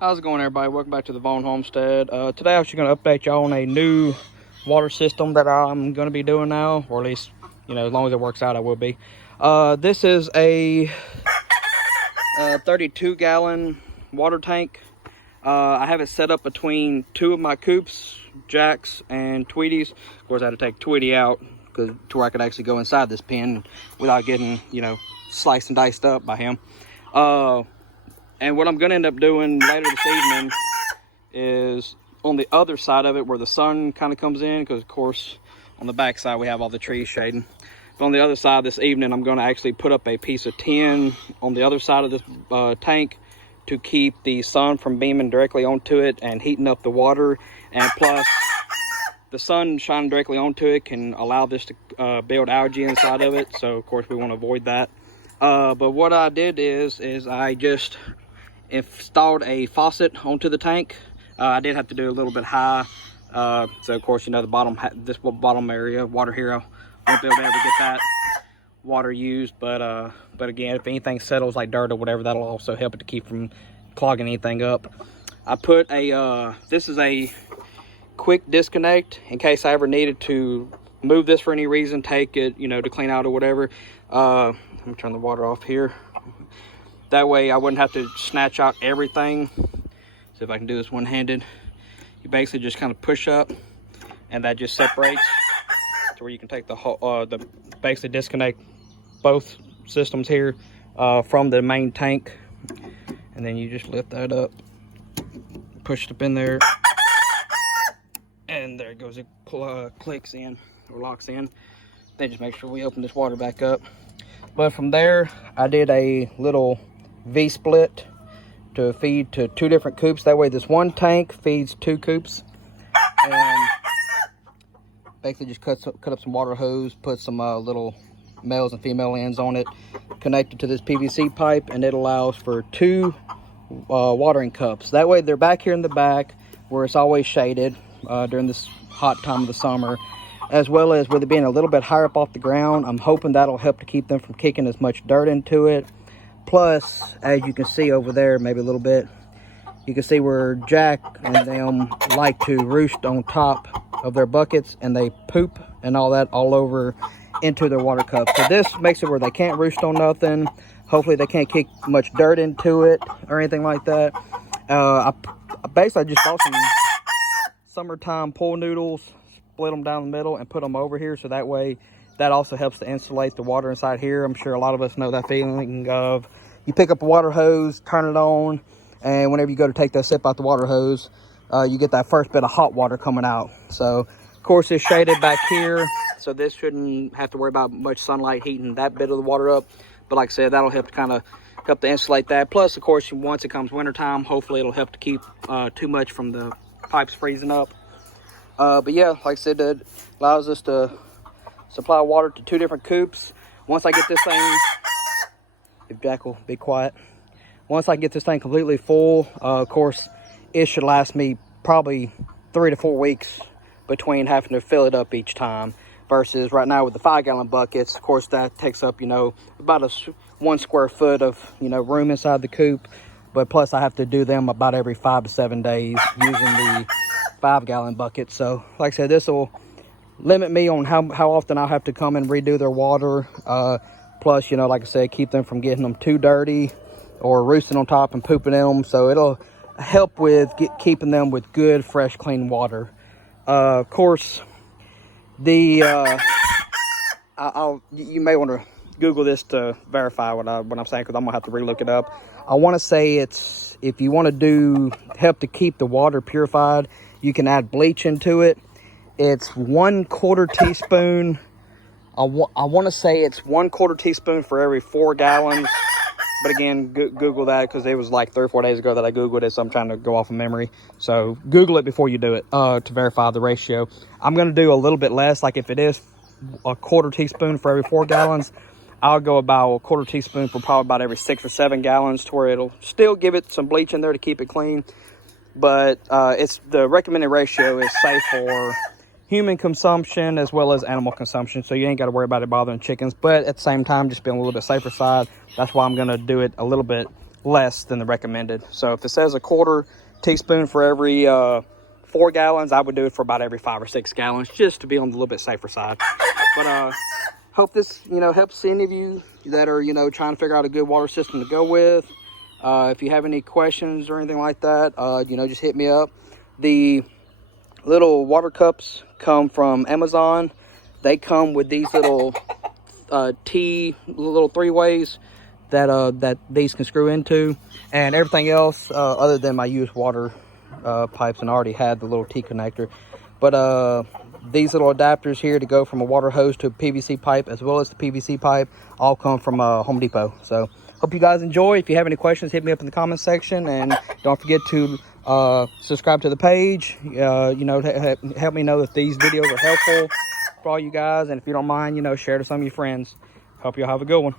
How's it going, everybody? Welcome back to the Vaughn Homestead. Today I was just going to update y'all on a new water system that I'm going to be doing now, or at least, as long as it works out, I will be. This is a 32-gallon water tank. I have it set up between two of my coops, Jack's and Tweety's. Of course, I had to take Tweety out to where I could actually go inside this pen without getting, sliced and diced up by him. And what I'm going to end up doing later this evening is on the other side of it where the sun kind of comes in, because of course on the back side we have all the trees shading. But on the other side this evening, I'm going to actually put up a piece of tin on the other side of this tank to keep the sun from beaming directly onto it and heating up the water. And plus, the sun shining directly onto it can allow this to build algae inside of it. So of course we want to avoid that. But what I did is I just installed a faucet onto the tank. I did have to do a little bit high, so of course the bottom, this bottom area, water here, I won't be able to ever get that water used. But again, if anything settles like dirt or whatever, that'll also help it to keep from clogging anything up. I put a this is a quick disconnect in case I ever needed to move this for any reason, take it to clean out or whatever. Let me turn the water off here. That way I wouldn't have to snatch out everything. See if I can do this one-handed. You basically just kind of push up and that just separates to where you can take the whole, basically disconnect both systems here from the main tank. And then you just lift that up, push it up in there, and there it goes. It clicks in or locks in. Then just make sure we open this water back up. But from there, I did a little V-split to feed to two different coops. That way this one tank feeds two coops. And basically just cut up some water hose, put some little males and female ends on it, connected to this PVC pipe, and it allows for two watering cups. That way they're back here in the back where it's always shaded during this hot time of the summer. As well as with it being a little bit higher up off the ground, I'm hoping that'll help to keep them from kicking as much dirt into it. Plus, as you can see over there, maybe a little bit, you can see where Jack and them like to roost on top of their buckets, and they poop and all that all over into their water cups. So this makes it where they can't roost on nothing. Hopefully they can't kick much dirt into it or anything like that. I basically just bought some summertime pool noodles, split them down the middle and put them over here, so that way that also helps to insulate the water inside here. I'm sure a lot of us know that feeling of you pick up a water hose, turn it on, and whenever you go to take that sip out the water hose, you get that first bit of hot water coming out. So of course it's shaded back here, so this shouldn't have to worry about much sunlight heating that bit of the water up. But like I said, that'll help to kind of help to insulate that. Plus of course once it comes wintertime, hopefully it'll help to keep too much from the pipes freezing up. But yeah, like I said, it allows us to supply water to two different coops. Once I get this thing, if Jack will be quiet, once I get this thing completely full, of course, it should last me probably 3 to 4 weeks between having to fill it up each time. Versus right now with the 5-gallon buckets, of course, that takes up, about 1 square foot of, room inside the coop. But plus I have to do them about every 5 to 7 days using the 5-gallon bucket. So like I said, this will limit me on how often I'll have to come and redo their water. Plus, like I said, keep them from getting them too dirty or roosting on top and pooping in them. So it'll help with keeping them with good, fresh, clean water. Of course, you may want to Google this to verify what I'm saying, because I'm gonna have to relook it up. I want to say it's, if you want to help to keep the water purified, you can add bleach into it. It's 1/4 teaspoon. I want to say it's 1/4 teaspoon for every 4 gallons. But again, Google that, because it was like 3 or 4 days ago that I Googled it, so I'm trying to go off of memory. So Google it before you do it to verify the ratio. I'm going to do a little bit less. Like if it is 1/4 teaspoon for every 4 gallons, I'll go about 1/4 teaspoon for probably about every 6 or 7 gallons, to where it'll still give it some bleach in there to keep it clean. But it's the recommended ratio is safe for human consumption as well as animal consumption, so you ain't got to worry about it bothering chickens. But at the same time, just being a little bit safer side, that's why I'm going to do it a little bit less than the recommended. So if it says a quarter teaspoon for every 4 gallons, I would do it for about every 5 or 6 gallons, just to be on the little bit safer side. But hope this, helps any of you that are, trying to figure out a good water system to go with. If you have any questions or anything like that, just hit me up. The little water cups come from Amazon. They come with these little little 3-ways that these can screw into, and everything else other than my used water pipes, and I already had the little T connector. But these little adapters here to go from a water hose to a PVC pipe, as well as the PVC pipe, all come from Home Depot. So hope you guys enjoy. If you have any questions, hit me up in the comment section, and don't forget to subscribe to the page. Help me know if these videos are helpful for all you guys, and if you don't mind, share to some of your friends. Hope y'all have a good one.